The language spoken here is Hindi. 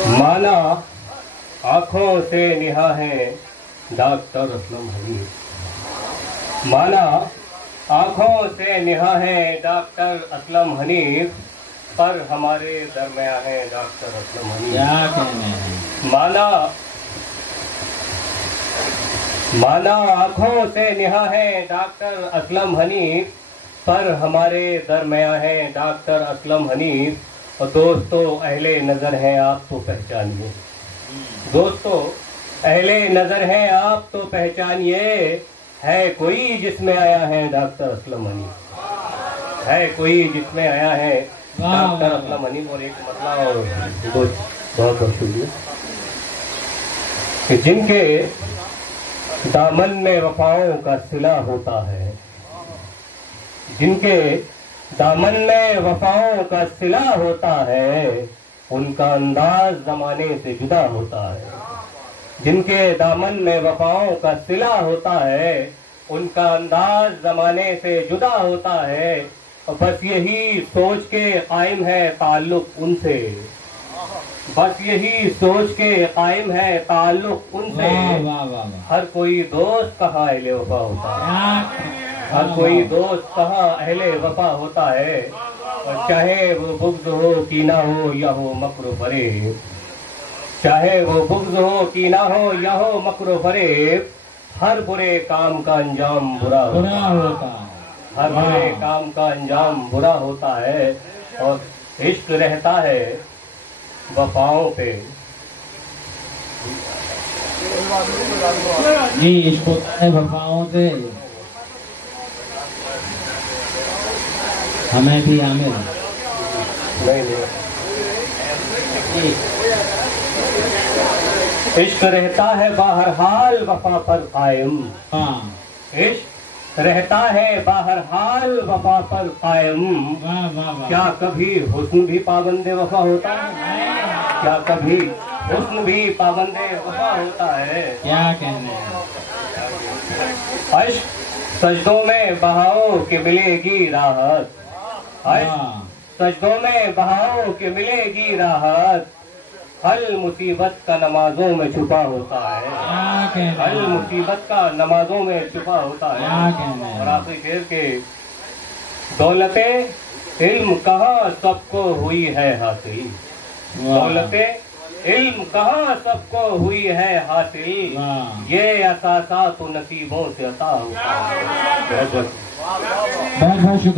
माना आंखों से निगाहें डॉक्टर असलम हनीफ। माना आंखों से निगाहें डॉक्टर असलम हनीफ, पर हमारे दरमियां है डॉक्टर असलम हनीफ। क्या कहने हैं? माना आंखों से निगाहें डॉक्टर असलम हनीफ, पर हमारे दरमियां है डॉक्टर असलम हनीफ। और दोस्तों अहले नजर हैं आप तो पहचानिए, दोस्तों अहले नजर हैं आप तो पहचानिए, है कोई जिसमें आया है डॉक्टर असलम हनीफ, है कोई जिसमें आया है डॉक्टर असलम हनीफ। और एक मतलब और बहुत बहुत शुक्रिया कि जिनके दामन में वफाओं का सिला होता है, जिनके दामन में वफाओं का सिला होता है, उनका अंदाज जमाने से जुदा होता है। जिनके दामन में वफाओं का सिला होता है, उनका अंदाज जमाने से जुदा होता है। और बस यही सोच के कायम है ताल्लुक उनसे, बस यही सोच के कायम है ताल्लुक उनसे। हर कोई दोस्त कहाँ अहले वफा होता है, हर कोई दोस्त कहाँ अहले वफा होता है। और चाहे वो बुग़्ज़ हो कीना हो या हो मक्र फरेब, चाहे वो बुग़्ज़ हो कीना हो या हो मक्र फरेब, हर बुरे काम का अंजाम बुरा होता है, हर बुरे काम का अंजाम बुरा होता है। और इश्क रहता है वफाओं पे, जी इश्क होता है वफाओं से। हमें भी आमिर नहीं इश्क रहता है बहरहाल वफा पर कायम। हाँ, इश्क रहता है बहरहाल वफा पर कायम। वाह वाह वाह। क्या कभी हुस्न भी पाबंदे वफा होता है? क्या कभी हुस्न भी पाबंदे वफा होता है? क्या कहने हैं? इश्क सजदों में बहाओ के मिलेगी राहत, सजदों में बहाओ के मिलेगी राहत। हल मुसीबत का नमाजों में छुपा होता है, हल मुसीबत का नमाजों में छुपा होता है। और आखिरी शेर के दौलते इल्म कहाँ सबको हुई है हासिल, दौलते इल्म कहाँ सबको हुई है हासिल, ये असासा तो नसीबों से अता होता है। बहुत बहुत शुक्रिया।